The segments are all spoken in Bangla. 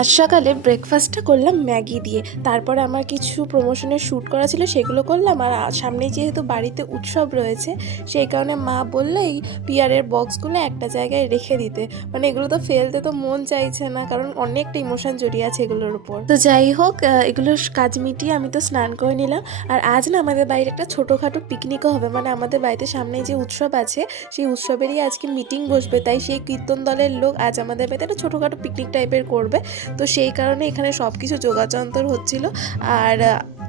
আজ সকালে ব্রেকফাস্টটা করলাম ম্যাগি দিয়ে। তারপরে আমার কিছু প্রমোশনের শ্যুট করা ছিল, সেগুলো করলাম। আর সামনেই যেহেতু বাড়িতে উৎসব রয়েছে, সেই কারণে মা বলল এই পিয়ারের বক্সগুলো একটা জায়গায় রেখে দিতে। মানে এগুলো তো ফেলতে তো মন চাইছে না, কারণ অনেকটা ইমোশন জড়িয়ে আছে এগুলোর উপর। তো যাই হোক, এগুলোর কাজ মিটিয়ে আমি তো স্নান করে নিলাম। আর আজ না আমাদের বাড়িতে একটা ছোটোখাটো পিকনিকও হবে। মানে আমাদের বাড়িতে সামনেই যে উৎসব আছে, সেই উৎসবেরই আজকে মিটিং বসবে। তাই সেই কীর্তন দলের লোক আজ আমাদের বাড়িতে একটা ছোটোখাটো পিকনিক টাইপের করবে। তো সেই কারণে এখানে সব কিছু যোগাযন্তর হচ্ছিল। আর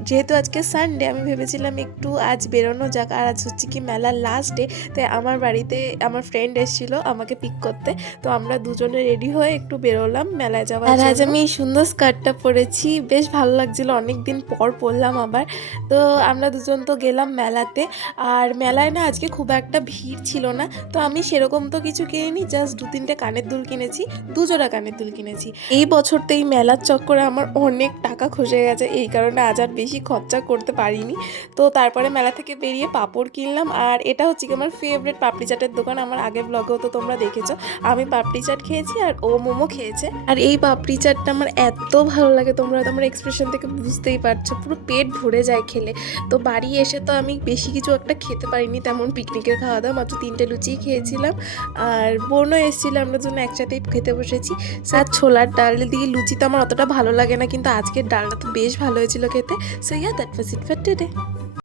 যেহেতু আজকে সানডে, আমি ভেবেছিলাম একটু আজ বেরোনো যাক। আর আজ হচ্ছে কি মেলার লাস্ট ডে, তাই আমার বাড়িতে আমার ফ্রেন্ড এসেছিলো আমাকে পিক করতে। তো আমরা দুজনে রেডি হয়ে একটু বেরোলাম মেলায় যাওয়ার জন্য। আর আজ আমি এই সুন্দর স্কার্টটা পরেছি, বেশ ভালো লাগছিলো, অনেক দিন পর পরলাম আবার। তো আমরা দুজন তো গেলাম মেলাতে। আর মেলায় না আজকে খুব একটা ভিড় ছিল না। তো আমি সেরকম তো কিছু কিনিনি, জাস্ট 2-3টে কানের দুল কিনেছি, 2 জোড়া কানের দুল কিনেছি। এই বছর তো এই মেলার চক্করে আমার অনেক টাকা খসে গেছে, এই কারণে আজ আর বেশি খরচা করতে পারিনি। তো তারপরে মেলা থেকে বেরিয়ে পাঁপড় কিনলাম। আর এটা হচ্ছে কি আমার ফেভারিট পাপড়ি চাটের দোকান। আমার আগের ব্লগেও তো তোমরা দেখেছো, আমি পাপড়ি চাট খেয়েছি আর ও মোমো খেয়েছে। আর এই পাপড়ি চাটটা আমার এত ভালো লাগে, তোমরা তোমার এক্সপ্রেশন থেকে বুঝতেই পারছো, পুরো পেট ভরে যায় খেলে। তো বাড়ি এসে তো আমি বেশি কিছু একটা খেতে পারিনি তেমন, পিকনিকের খাওয়া দাওয়া মাত্র 3টে লুচি খেয়েছিলাম। আর বোনও এসেছিল, আমরা জন্য একসাথেই খেতে বসেছি। আর ছোলার ডাল দিয়ে লুচি তো আমার অতটা ভালো লাগে না, কিন্তু আজকের ডালটা তো বেশ ভালো হয়েছিল খেতে। So yeah, that was it for today.